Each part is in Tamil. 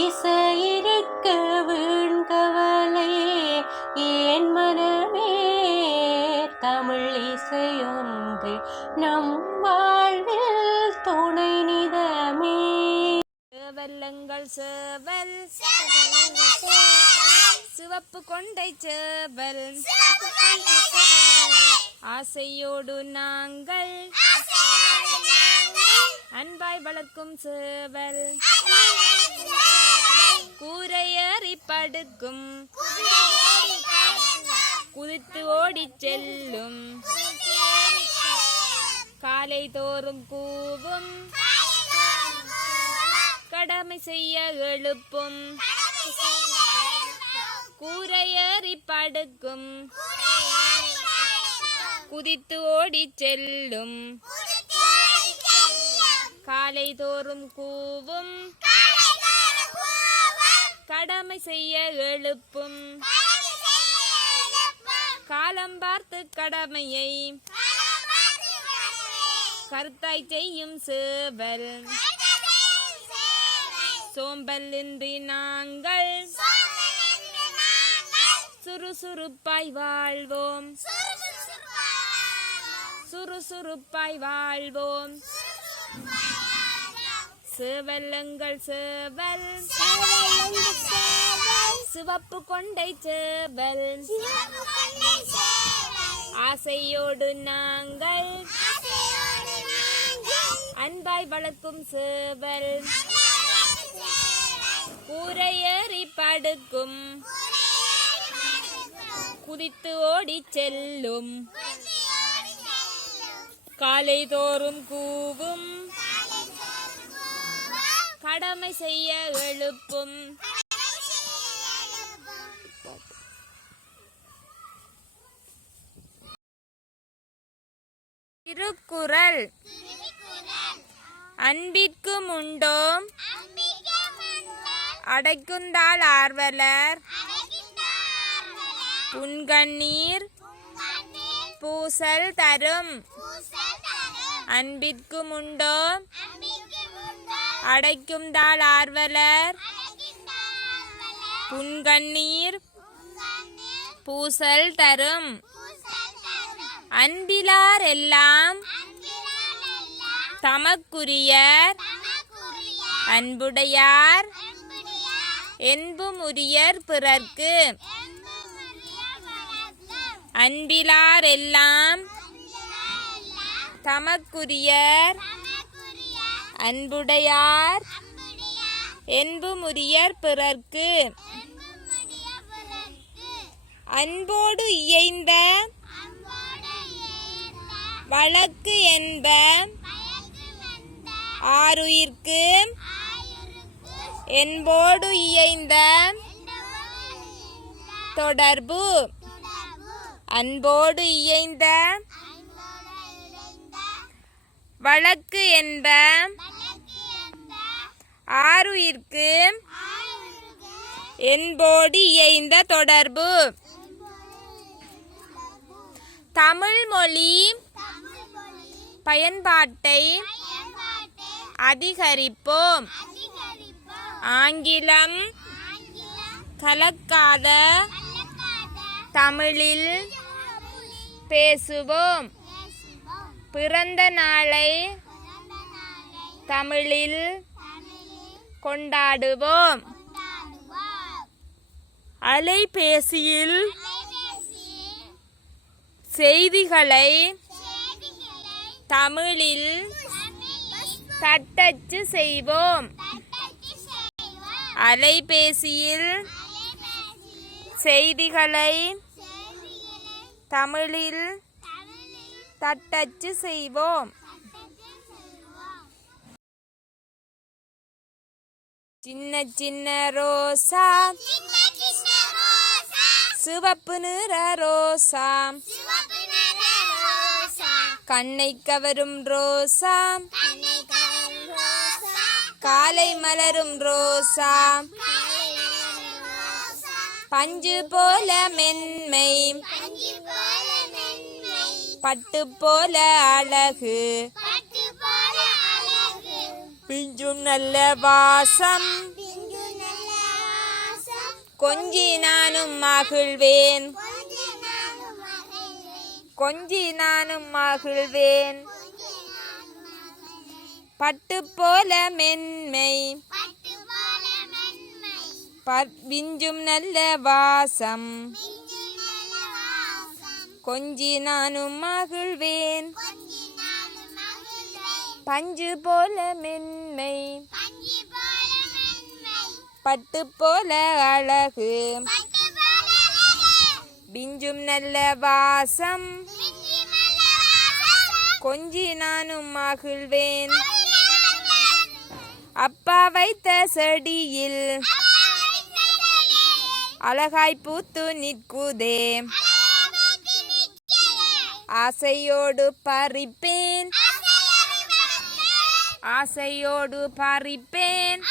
இசையிருக்க வீண்கவலை ஏன் மனமே தமிழ் இசையொன்று நம் வாழ்வில் துணை நிதமே. சேவல்லங்கள் சேவல் சிவப்பு கொண்டை சேவல் ஆசையோடு நாங்கள் அன்பாய் வளர்க்கும் சேவல் கூரையேறி படுக்கும் குதித்து ஓடிச் செல்லும் காலை தோறும் கூவும் கடமை செய்ய எழுப்பும் கூரையேறி படுக்கும் குதித்து ஓடிச் செல்லும் காலை தோறும் கூவும் கடமை செய்ய எழுப்பும் காலம் பார்த்து கடமையை கருத்தாய் செய்யும் சேவல் சோம்பல் இன்றி நாங்கள் சுறுசுறுப்பாய் வாழ்வோம் சுறுசுறுப்பாய் வாழ்வோம். சேவல்லங்கள் சேவல் சிவப்பு கொண்டை சேவல் ஆசையோடு நாங்கள் அன்பாய் வளர்க்கும் சேவல் கூரையேறி படுக்கும் குதித்து ஓடிச் செல்லும் காலை தோறும் கூவும் கடமை செய்ய எழுப்பும். திருக்குறள். அன்பிற்கும் உண்டோ அடைக்குந்தால் ஆர்வலர் புன்கண்ணீர் பூசல் தரும். அன்பிற்கும் உண்டோ அடைக்குந்தால் ஆர்வலர் புன்கண்ணீர் பூசல் தரும். அன்பிலார் எல்லாம் தமக்குரியர் அன்புடையார் என்பும் உரியர் பிறர்க்கு. அன்பிலார் எல்லாம் தமக்குரியர் அன்புடையார் என்பும் உரியர் பிறர்க்கு. அன்போடு இயைந்த வழக்கு என்ப ஆருயிர்க்கு என்போடு இயைந்த தொடர்பு. அன்போடு இயைந்த வழக்கு என்ப ஆருயிர்க்கு என்போடு இயைந்த தொடர்பு. தமிழ் மொழி பயன்பாட்டை அதிகரிப்போம். ஆங்கிலம் கலக்காத தமிழில் பேசுவோம். பிறந்த நாளை தமிழில் கொண்டாடுவோம். அலைபேசியில் செய்திகளை தமிழில் தட்டச்சு செய்வோம். அலைபேசியில் செய்திகளை தமிழில் தட்டச்சு செய்வோம். சின்ன சின்ன ரோசா சிவப்பு நிற ரோசா கண்ணை கவரும் ரோசா காலை மலரும் ரோசா பஞ்சு போல மென்மை பட்டு போல அழகு பிஞ்சும் நல்ல வாசம் கொஞ்சி நானும் மகிழ்வேன் கொஞ்சி நானும் மகிழ்வேன் பட்டு போல மென்மை விஞ்சும் நல்ல வாசம் கொஞ்சி நானும் மகிழ்வேன் பஞ்சு போல மென்மை பட்டு போல அழகு விஞ்சும் நல்ல வாசம் கொஞ்சி நானும் மகிழ்வேன் அப்பா வைத்த செடியில் அழகாய் பூத்து நிற்குதே ஆசையோடு பறிப்பேன் ஆசையோடு பறிப்பேன்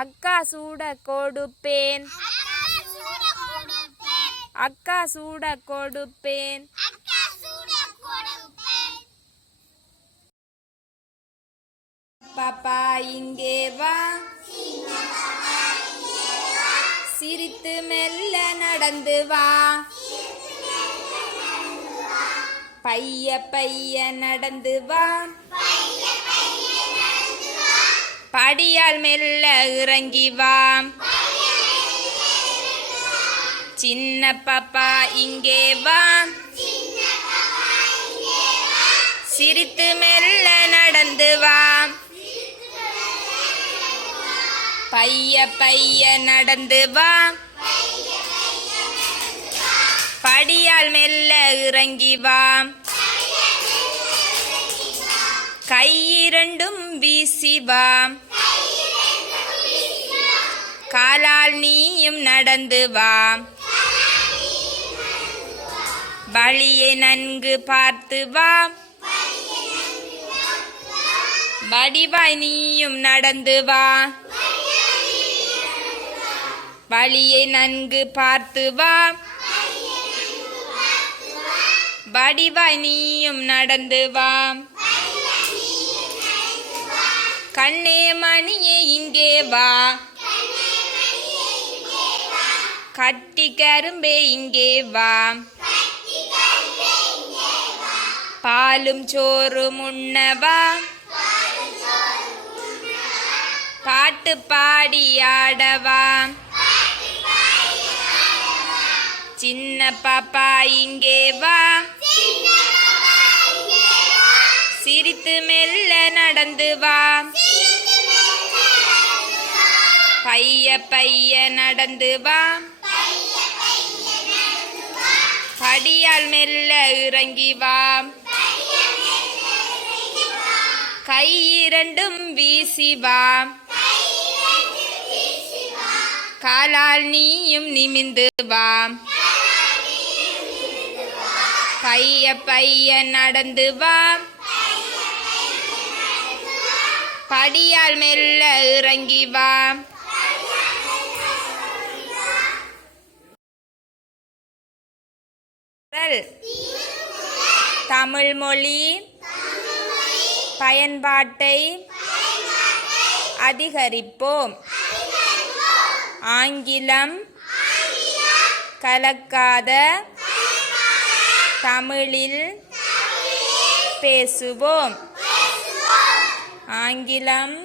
அக்கா சூட கொடுப்பேன் அக்கா சூட கொடுப்பேன் பாப்பா இங்கே வா சிரித்து மெல்ல நடந்து வா பைய பைய நடந்து வா படியால் மெல்ல இறங்கி வா சின்ன பாப்பா இங்கே வா சிரித்து மெல்ல நடந்து வா பைய பைய நடந்து வா படியால் மெல்ல இறங்கி வா கையிரண்டும் வீசி வா காலால் நீயும் நடந்து வா வழியை நன்கு பார்த்து வா வடிவாய் நீயும் நடந்து வா வழியை நன்கு பார்த்து வா வடிவாய் நீயும் நடந்து வா கண்ணே மணியே இங்கே வா கட்டி கரும்பே இங்கே வா பாலும் சோறும் உண்ணவா பாட்டு பாடி ஆடவா சின்ன பாப்பா இங்கே வா சிரித்து மெல்ல நடந்து வா பைய பைய நடந்து வா படியால் மெல்ல இறங்கி வா கையிரண்டும் வீசி வா காலால் நீயும் நிமிந்து வா பைய பைய நடந்து வா படியால் மெல்ல இறங்கி வா தமிழ் மொழி பயன்பாட்டை அதிகரிப்போம். ஆங்கிலம் கலக்காத தமிழில் பேசுவோம். ஆங்கிலம்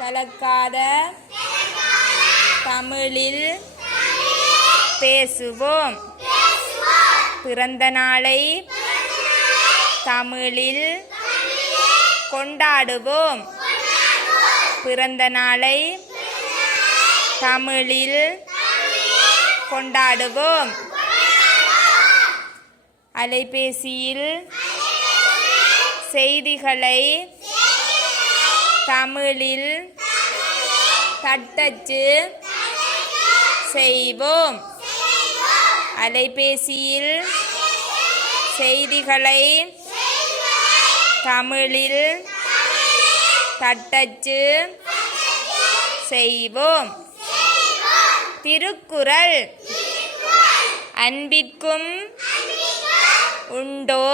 கலக்காத தமிழில் பேசுவோம். பிறந்த நாளை தமிழில் கொண்டாடுவோம். பிறந்த நாளை தமிழில் கொண்டாடுவோம். அலைபேசியில் செய்திகளை தமிழில் தட்டச்சு செய்வோம். அலைபேசியில் செய்திகளை தமிழில் தட்டச்சு செய்வோம். திருக்குறள் அன்பிற்கும் உண்டோ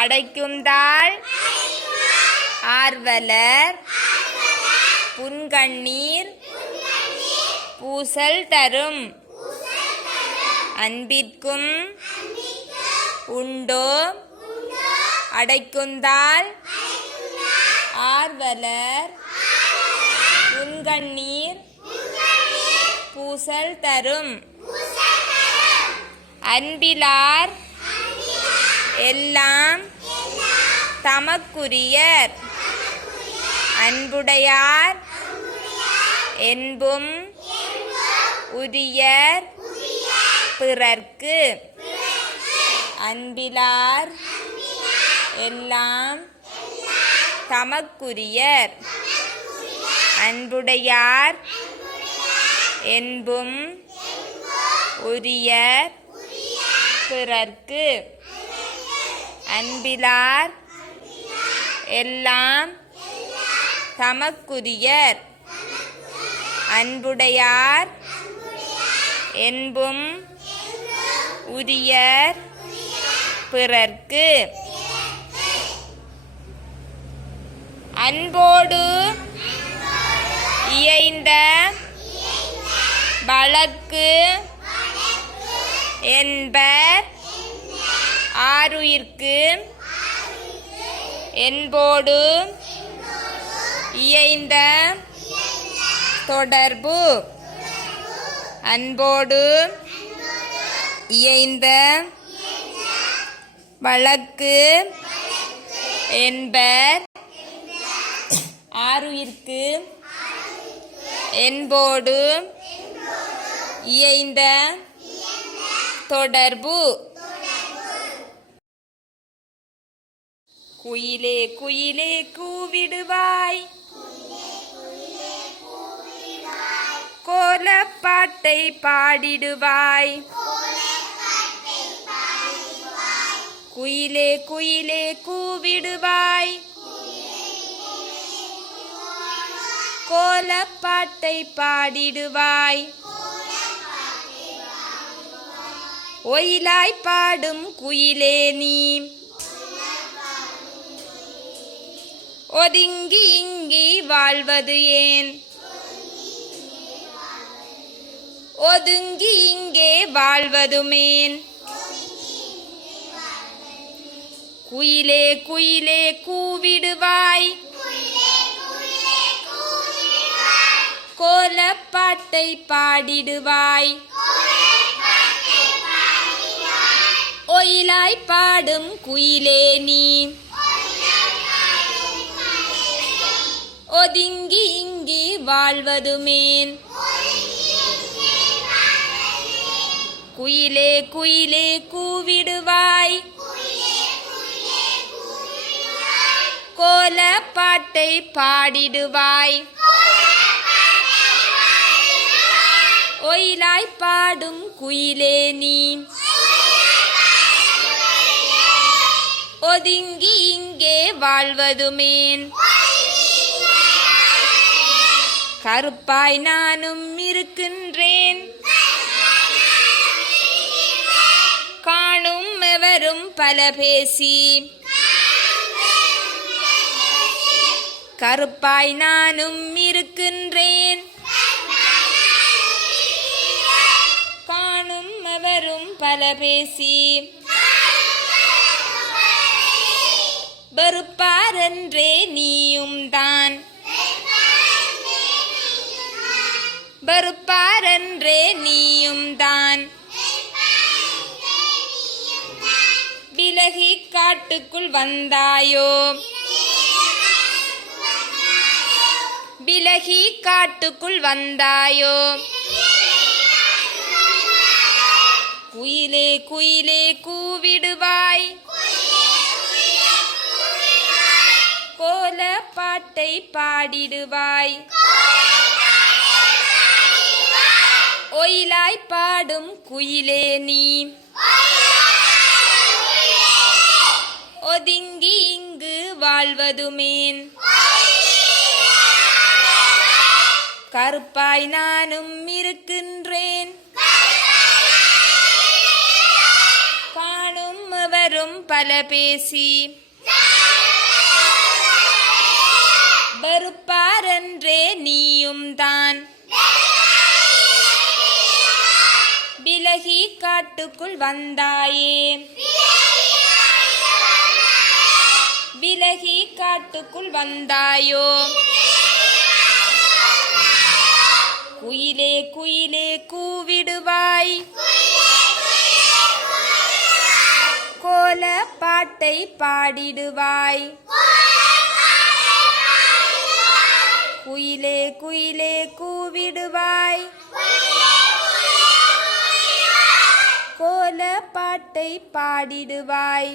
அடைக்கும் தாள் ஆர்வலர் புன்கண்ணீர் பூசல் தரும் அன்பிற்கும் உண்டோ அடைக்குந்தால் ஆர்வலர் புன்கண்ணீர் பூசல் தரும் அன்பிலார் எல்லாம் தமக்குரியர் அன்புடையார் என்பும் உரியர் பிறர்க்கு அன்பிலார் எல்லாம் தமக்குரியர் அன்புடையார் என்பும் உரியர் பிறர்க்கு அன்பிலார் எல்லாம் தமக்குரியர் அன்புடையார் என்பும் உரியர் பிறர்க்கு அன்போடு இயைந்த வழக்கு என்பர் ஆருயிர்க்கு என்போடு இயைந்த தொடர்பு அன்போடு இயைந்த வழக்கு என்பர் ஆருயிர்க்கு என்போடு இயைந்த தொடர்பு குயிலே குயிலே கூவிடுவாய் கோலப்பாட்டை பாடிடுவாய் குயிலே குயிலே கூவிடுவாய் கோலப்பாட்டை பாடிடுவாய் ஒயிலாய் பாடும் குயிலே நீ ஒதுங்கி இங்கி வாழ்வது ஏன் ஒதுங்கி இங்கே வாழ்வதுமேன் குயிலே குயிலே கூவிடுவாய் கோலப்பாட்டை பாடிடுவாய் ஒயிலாய் பாடும் குயிலே நீ ஒதுங்கி இங்கி வாழ்வதுமேன் குயிலே குயிலே கூவிடுவாய் கோலப்பாட்டை பாடிடுவாய் ஒயிலாய் பாடும் குயிலே நீ ஒதுங்கி இங்கே வாழ்வதுமேன் கருப்பாய் நானும் இருக்கின்றேன் காணும் எவரும் பல பேசி கருப்பாய் நானும் இருக்கின்றேன் காணும் எவரும் பல பேசி வெறுப்பாரென்றே நீயும் தான் வெறுப்பாரென்றே நீயும் தான் விலகி காட்டுக்குள் வந்தாயோ விலகி காட்டுக்குள் வந்தாயோ குயிலே குயிலே கூவிடுவாய் கோலப்பாட்டை பாடிடுவாய் ஒயிலாய் பாடும் குயிலே நீ ஒதுங்கி இங்கு வாழ்வதுமேன் கருப்பாய் நானும் இருக்கின்றேன் காணும் எவரும் பல பேசி வெறுப்பாரென்றே காட்டுக்குள் வந்தாயே விலகி காட்டுக்குள் வந்தாயோ குயிலே குயிலே கூவிடுவாய் கோல பாட்டை பாடிடுவாய் குயிலே குயிலே கூவிடுவாய் கோல பாட்டை பாடிடுவாய்